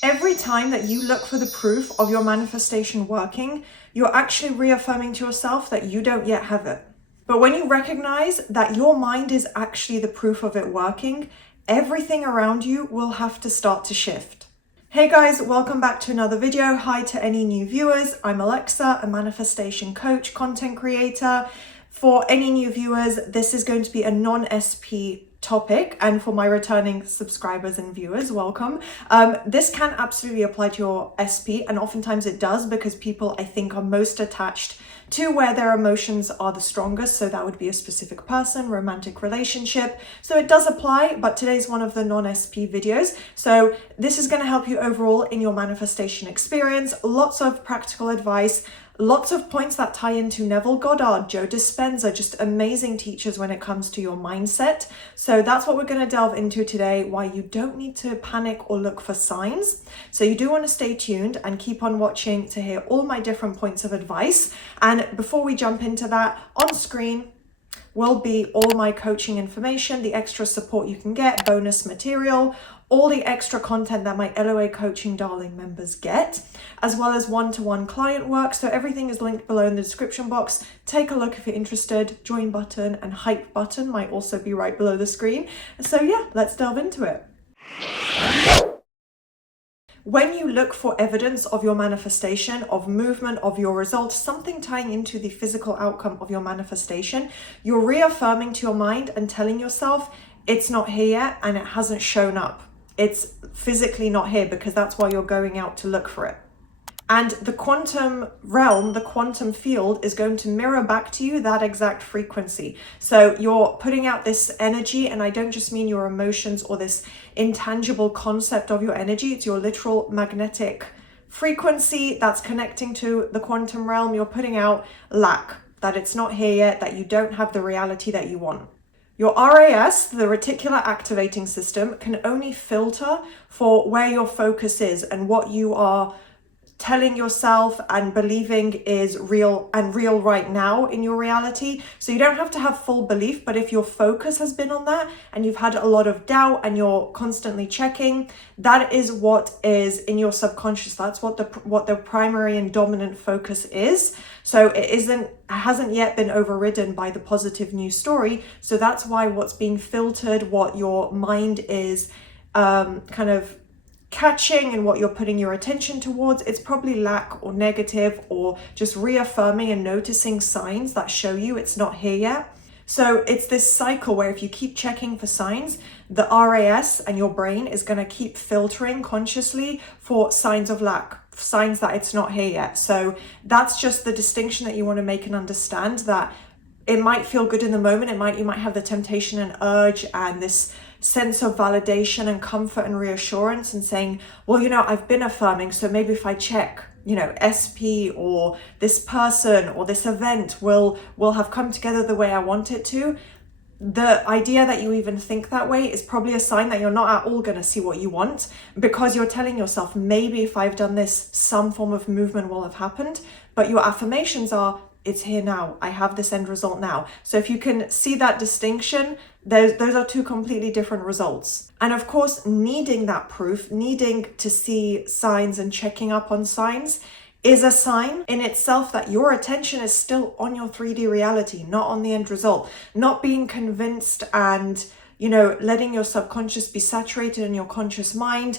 Every time that you look for the proof of your manifestation working, you're actually reaffirming to yourself that you don't yet have it. But when you recognize that your mind is actually the proof of it working, everything around you will have to start to shift. Hey guys, welcome back to another video. Hi to any new viewers. I'm Alexa, a manifestation coach, content creator. For any new viewers, this is going to be a non-SP topic, and for my returning subscribers and viewers, welcome. This can absolutely apply to your SP, and oftentimes it does, because people, I think, are most attached to where their emotions are the strongest. So that would be a specific person, romantic relationship. So it does apply, but today's one of the non-SP videos. So this is going to help you overall in your manifestation experience. Lots of practical advice, lots of points that tie into Neville Goddard, Joe Dispenza, just amazing teachers when it comes to your mindset. So that's what we're going to delve into today, why you don't need to panic or look for signs. So you do want to stay tuned and keep on watching to hear all my different points of advice. And before we jump into that, on screen will be all my coaching information, the extra support you can get, bonus material, all the extra content that my LOA Coaching Darling members get, as well as one-to-one client work. So everything is linked below in the description box. Take a look if you're interested. Join button and hype button might also be right below the screen. So yeah, let's delve into it. When you look for evidence of your manifestation, of movement, of your results, something tying into the physical outcome of your manifestation, you're reaffirming to your mind and telling yourself it's not here yet and it hasn't shown up. It's physically not here, because that's why you're going out to look for it. And the quantum realm, the quantum field, is going to mirror back to you that exact frequency. So you're putting out this energy, and I don't just mean your emotions or this intangible concept of your energy. It's your literal magnetic frequency that's connecting to the quantum realm. You're putting out lack, that it's not here yet, that you don't have the reality that you want. Your RAS, the reticular activating system, can only filter for where your focus is and what you are telling yourself and believing is real and real right now in your reality. So you don't have to have full belief, but if your focus has been on that and you've had a lot of doubt and you're constantly checking, that is what is in your subconscious. That's what the primary and dominant focus is. So it hasn't yet been overridden by the positive news story. So that's why what's being filtered, what your mind is kind of catching and what you're putting your attention towards, it's probably lack or negative, or just reaffirming and noticing signs that show you it's not here yet. So it's this cycle where if you keep checking for signs, the RAS and your brain is going to keep filtering consciously for signs of lack, signs that it's not here yet. So that's just the distinction that you want to make and understand, that it might feel good in the moment. You might have the temptation and urge and this sense of validation and comfort and reassurance, and saying, well, I've been affirming, so maybe if I check, SP or this person or this event will have come together the way I want it to. The idea that you even think that way is probably a sign that you're not at all going to see what you want, because you're telling yourself, maybe if I've done this, some form of movement will have happened. But your affirmations are, it's here now. I have this end result now. So if you can see that distinction, those are two completely different results. And of course, needing that proof, needing to see signs and checking up on signs is a sign in itself that your attention is still on your 3D reality, not on the end result. Not being convinced and, letting your subconscious be saturated in your conscious mind,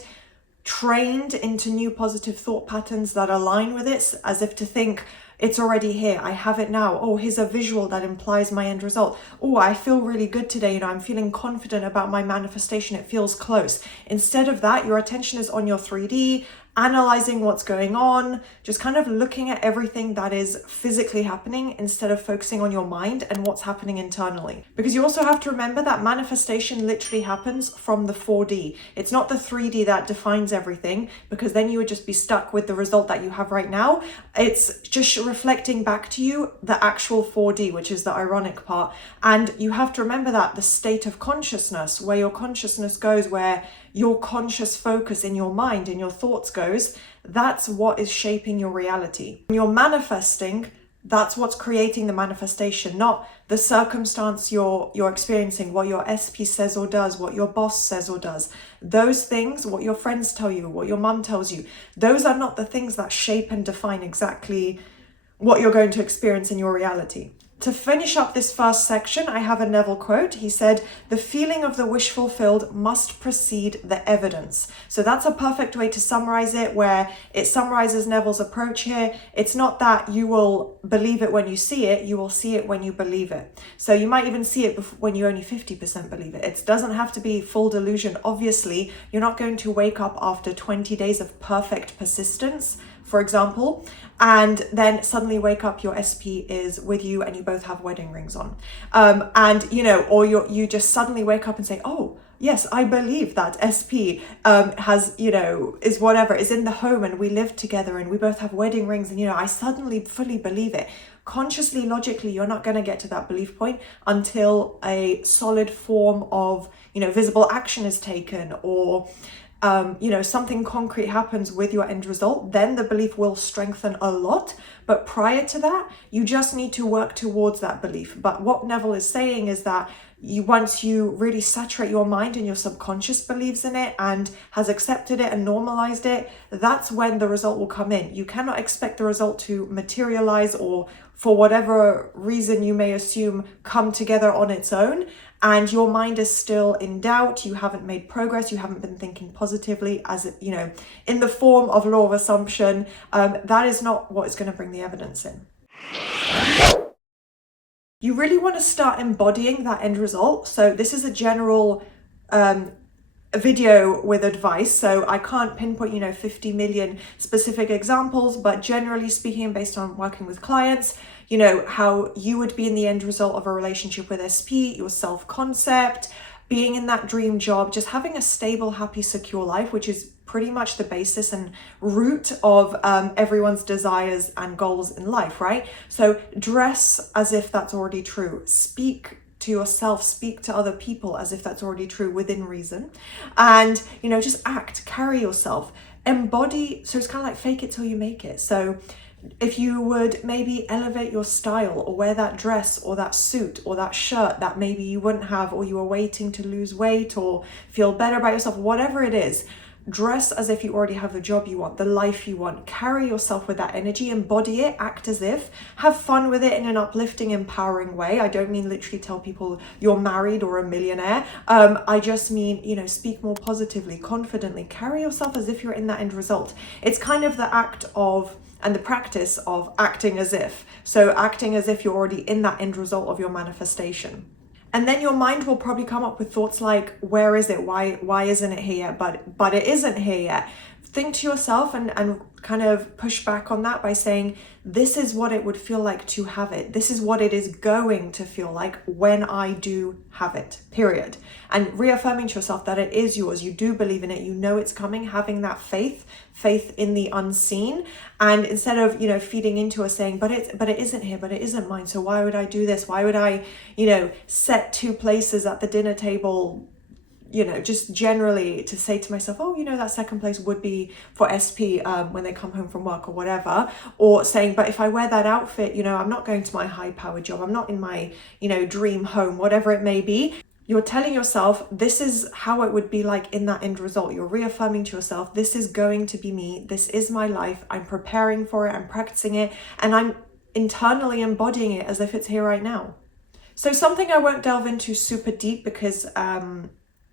trained into new positive thought patterns that align with it, as if to think, it's already here. I have it now. Oh, here's a visual that implies my end result. Oh, I feel really good today. I'm feeling confident about my manifestation. It feels close. Instead of that, your attention is on your 3D, analyzing what's going on, just kind of looking at everything that is physically happening instead of focusing on your mind and what's happening internally. Because you also have to remember that manifestation literally happens from the 4D. It's not the 3D that defines everything, because then you would just be stuck with the result that you have right now. It's just reflecting back to you the actual 4D, which is the ironic part. And you have to remember that the state of consciousness, where your consciousness goes, where your conscious focus in your mind and your thoughts goes, that's what is shaping your reality. When you're manifesting, That's what's creating the manifestation, not the circumstance you're experiencing, what your SP says or does, what your boss says or does. Those things, what your friends tell you, what your mum tells you, those are not the things that shape and define exactly what you're going to experience in your reality. To finish up this first section, I have a Neville quote. He said, "The feeling of the wish fulfilled must precede the evidence." So that's a perfect way to summarize it, where it summarizes Neville's approach here. It's not that you will believe it when you see it, you will see it when you believe it. So you might even see it when you only 50% believe it. It doesn't have to be full delusion. Obviously, you're not going to wake up after 20 days of perfect persistence, for example, and then suddenly wake up, your SP is with you and you both have wedding rings on. Or you just suddenly wake up and say, oh, yes, I believe that SP is in the home and we live together and we both have wedding rings, and, I suddenly fully believe it. Consciously, logically, you're not going to get to that belief point until a solid form of, visible action is taken, or something concrete happens with your end result. Then the belief will strengthen a lot. But prior to that, you just need to work towards that belief. But what Neville is saying is that once you really saturate your mind and your subconscious believes in it and has accepted it and normalized it, that's when the result will come in. You cannot expect the result to materialize, or for whatever reason you may assume, come together on its own, and your mind is still in doubt, you haven't made progress, you haven't been thinking positively, in the form of law of assumption. That is not what is going to bring the evidence in. You really want to start embodying that end result. So this is a general video with advice, so I can't pinpoint 50 million specific examples, but generally speaking, based on working with clients, how you would be in the end result of a relationship with SP, your self-concept, being in that dream job, just having a stable, happy, secure life, which is pretty much the basis and root of everyone's desires and goals in life, right? So dress as if that's already true. Speak to yourself, speak to other people as if that's already true within reason. And, just act, carry yourself, embody. So it's kind of like fake it till you make it. So if you would maybe elevate your style, or wear that dress or that suit or that shirt that maybe you wouldn't have, or you were waiting to lose weight or feel better about yourself, whatever it is, dress as if you already have the job you want, the life you want. Carry yourself with that energy, embody it, act as if, have fun with it in an uplifting, empowering way. I don't mean literally tell people you're married or a millionaire. I just mean, speak more positively, confidently, carry yourself as if you're in that end result. It's kind of the act of, and the practice of acting as if. So acting as if you're already in that end result of your manifestation. And then your mind will probably come up with thoughts like, where is it? Why isn't it here yet? But it isn't here yet. Think to yourself and kind of push back on that by saying, this is what it would feel like to have it. This is what it is going to feel like when I do have it, period. And reaffirming to yourself that it is yours. You do believe in it. You know it's coming, having that faith in the unseen. And instead of, feeding into or saying, but it isn't here, but it isn't mine. So why would I do this? Why would I, set two places at the dinner table, just generally to say to myself, oh, that second place would be for SP when they come home from work or whatever. Or saying, but if I wear that outfit, I'm not going to my high powered job. I'm not in my, dream home, whatever it may be. You're telling yourself, this is how it would be like in that end result. You're reaffirming to yourself, this is going to be me. This is my life. I'm preparing for it. I'm practicing it. And I'm internally embodying it as if it's here right now. So something I won't delve into super deep because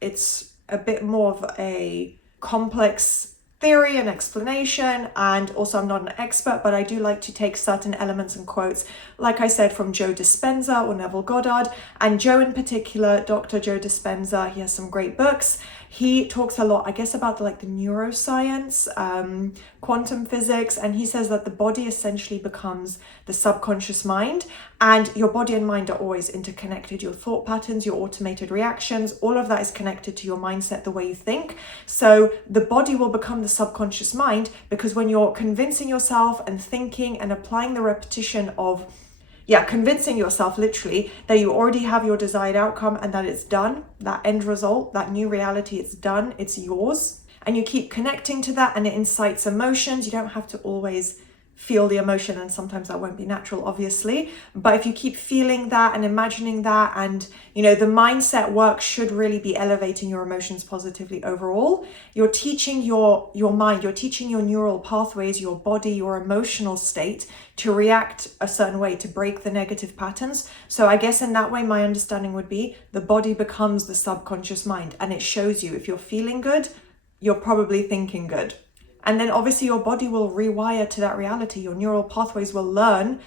it's a bit more of a complex theory and explanation, and also I'm not an expert, but I do like to take certain elements and quotes, like I said, from Joe Dispenza or Neville Goddard. And Joe in particular, Dr. Joe Dispenza, he has some great books. He talks a lot, I guess, about the neuroscience, quantum physics, and he says that the body essentially becomes the subconscious mind, and your body and mind are always interconnected. Your thought patterns, your automated reactions, all of that is connected to your mindset, the way you think. So the body will become the subconscious mind, because when you're convincing yourself and thinking and applying the repetition of convincing yourself literally that you already have your desired outcome and that it's done, that end result, that new reality, it's done, it's yours. And you keep connecting to that and it incites emotions. You don't have to always feel the emotion, and sometimes that won't be natural, obviously. But if you keep feeling that and imagining that, and the mindset work should really be elevating your emotions positively overall. You're teaching your mind, you're teaching your neural pathways, your body, your emotional state to react a certain way, to break the negative patterns. So I guess in that way, my understanding would be the body becomes the subconscious mind, and it shows you if you're feeling good, you're probably thinking good. And then obviously your body will rewire to that reality. Your neural pathways will learn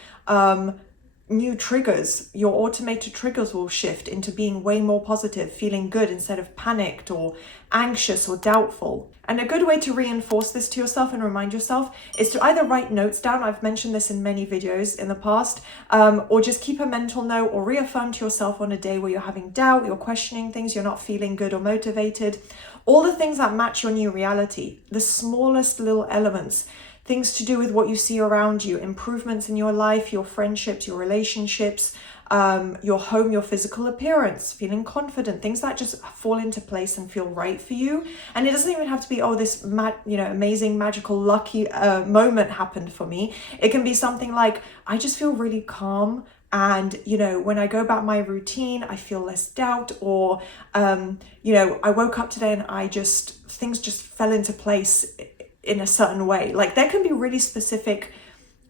new triggers. Your automated triggers will shift into being way more positive, feeling good instead of panicked or anxious or doubtful. And a good way to reinforce this to yourself and remind yourself is to either write notes down. I've mentioned this in many videos in the past, or just keep a mental note or reaffirm to yourself on a day where you're having doubt, you're questioning things, you're not feeling good or motivated. All the things that match your new reality, the smallest little elements, things to do with what you see around you, improvements in your life, your friendships, your relationships, your home, your physical appearance, feeling confident, things that just fall into place and feel right for you. And it doesn't even have to be, this amazing, magical, lucky moment happened for me. It can be something like, I just feel really calm. And, when I go about my routine, I feel less doubt, or, I woke up today and things just fell into place in a certain way. Like, there can be really specific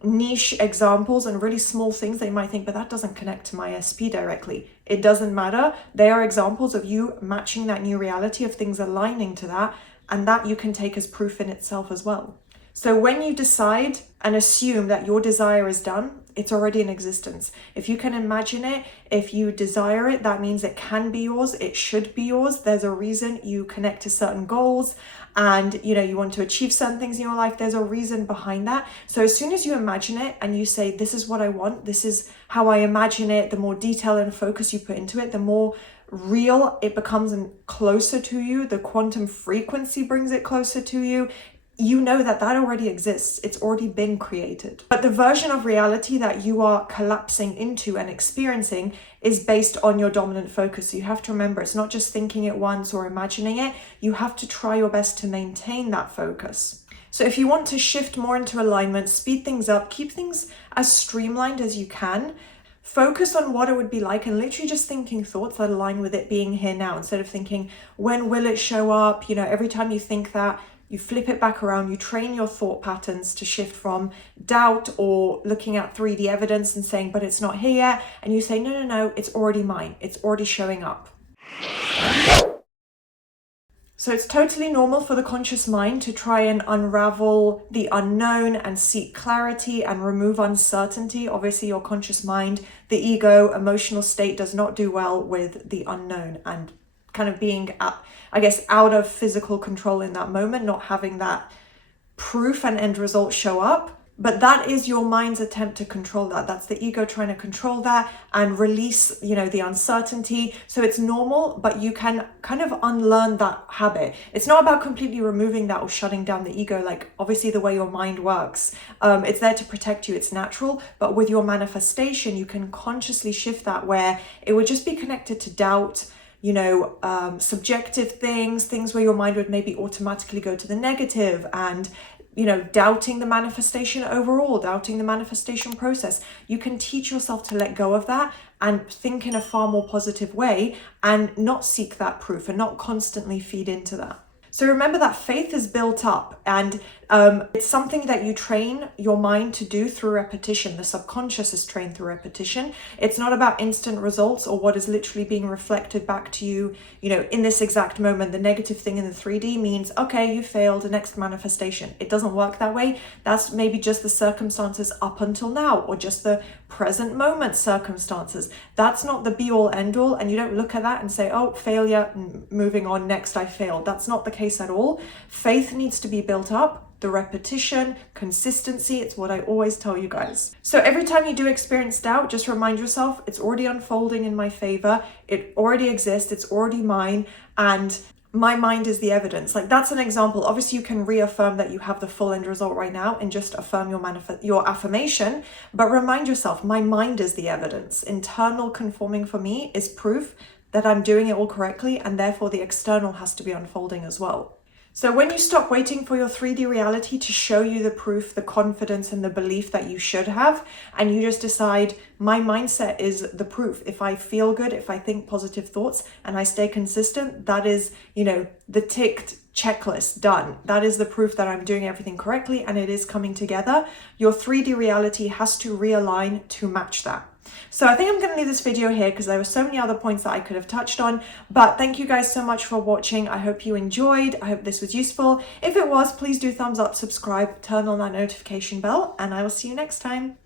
niche examples and really small things that you might think, but that doesn't connect to my SP directly. It doesn't matter. They are examples of you matching that new reality, of things aligning to that, and that you can take as proof in itself as well. So when you decide and assume that your desire is done, it's already in existence. If you can imagine it, if you desire it, that means it can be yours. It should be yours. There's a reason you connect to certain goals, and you want to achieve certain things in your life. There's a reason behind that. So as soon as you imagine it and you say, this is what I want, this is how I imagine it, the more detail and focus you put into it, the more real it becomes and closer to you. The quantum frequency brings it closer to you. You know that already exists. It's already been created. But the version of reality that you are collapsing into and experiencing is based on your dominant focus. So you have to remember, it's not just thinking it once or imagining it. You have to try your best to maintain that focus. So if you want to shift more into alignment, speed things up, keep things as streamlined as you can, focus on what it would be like, and literally just thinking thoughts that align with it being here now, instead of thinking, when will it show up? Every time you think that, you flip it back around, you train your thought patterns to shift from doubt or looking at 3D evidence and saying, but it's not here yet. And you say, no, it's already mine. It's already showing up. So it's totally normal for the conscious mind to try and unravel the unknown and seek clarity and remove uncertainty. Obviously, your conscious mind, the ego, emotional state does not do well with the unknown and kind of being, out of physical control in that moment, not having that proof and end result show up. But that is your mind's attempt to control that. That's the ego trying to control that and release, the uncertainty. So it's normal, but you can kind of unlearn that habit. It's not about completely removing that or shutting down the ego, like obviously the way your mind works. It's there to protect you. It's natural. But with your manifestation, you can consciously shift that, where it would just be connected to doubt, subjective things where your mind would maybe automatically go to the negative, and doubting the manifestation overall, doubting the manifestation process. You can teach yourself to let go of that and think in a far more positive way, and not seek that proof and not constantly feed into that. So remember that faith is built up, and it's something that you train your mind to do through repetition. The subconscious is trained through repetition. It's not about instant results or what is literally being reflected back to you, in this exact moment. The negative thing in the 3D means, okay, you failed, the next manifestation. It doesn't work that way. That's maybe just the circumstances up until now, or just the present moment circumstances. That's not the be all end all. And you don't look at that and say, oh, failure, moving on, next, I failed. That's not the case at all. Faith needs to be built up. The repetition, consistency, it's what I always tell you guys. So every time you do experience doubt, just remind yourself, it's already unfolding in my favor. It already exists. It's already mine. And my mind is the evidence. Like, that's an example. Obviously, you can reaffirm that you have the full end result right now and just affirm your affirmation. But remind yourself, my mind is the evidence. Internal conforming for me is proof that I'm doing it all correctly, and therefore the external has to be unfolding as well. So when you stop waiting for your 3D reality to show you the proof, the confidence and the belief that you should have, and you just decide, my mindset is the proof. If I feel good, if I think positive thoughts and I stay consistent, that is, the ticked checklist done. That is the proof that I'm doing everything correctly and it is coming together. Your 3D reality has to realign to match that. So I think I'm going to leave this video here because there were so many other points that I could have touched on, but thank you guys so much for watching. I hope you enjoyed. I hope this was useful. If it was, please do thumbs up, subscribe, turn on that notification bell, and I will see you next time.